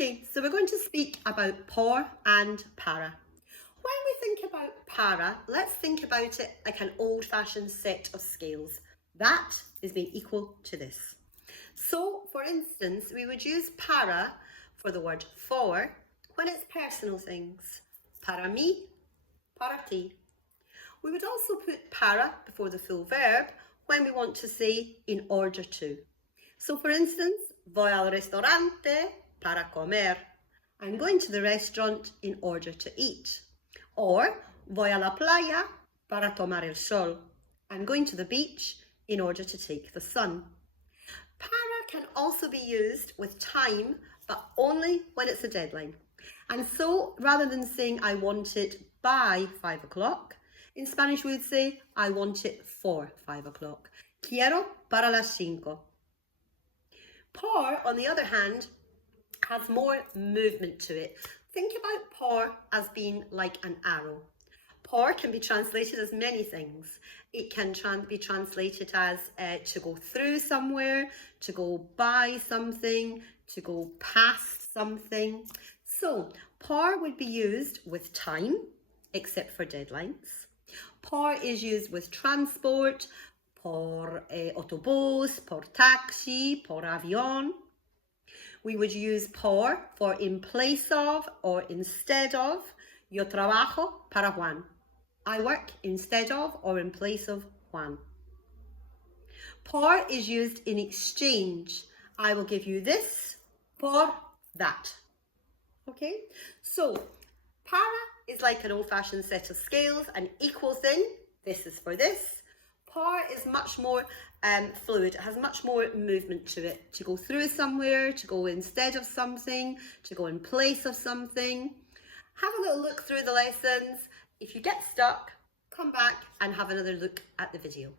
Okay, so we're going to speak about por and para. When we think about para, let's think about it like an old-fashioned set of scales. That is being equal to this. So, for instance, we would use para for the word for when it's personal things. Para mí, para ti. We would also put para before the full verb when we want to say in order to. So, for instance, voy al restaurante para comer. I'm going to the restaurant in order to eat. Or voy a la playa para tomar el sol. I'm going to the beach in order to take the sun. Para can also be used with time, but only when it's a deadline. And so, rather than saying I want it by 5 o'clock, in Spanish we would say I want it for 5 o'clock. Quiero para las 5. Por, on the other hand, has more movement to it. Think about por as being like an arrow. Por can be translated as many things. It can be translated as to go through somewhere, to go by something, to go past something. So, por would be used with time, except for deadlines. Por is used with transport, por autobús, por taxi, por avión. We would use por for in place of or instead of. Yo trabajo para Juan. I work instead of or in place of Juan. Por is used in exchange. I will give you this for that. Okay, so para is like an old-fashioned set of scales, an equal thing. This is for this. Por is much more fluid. It has much more movement to it. To go through somewhere, to go instead of something, to go in place of something. Have a little look through the lessons. If you get stuck, come back and have another look at the video.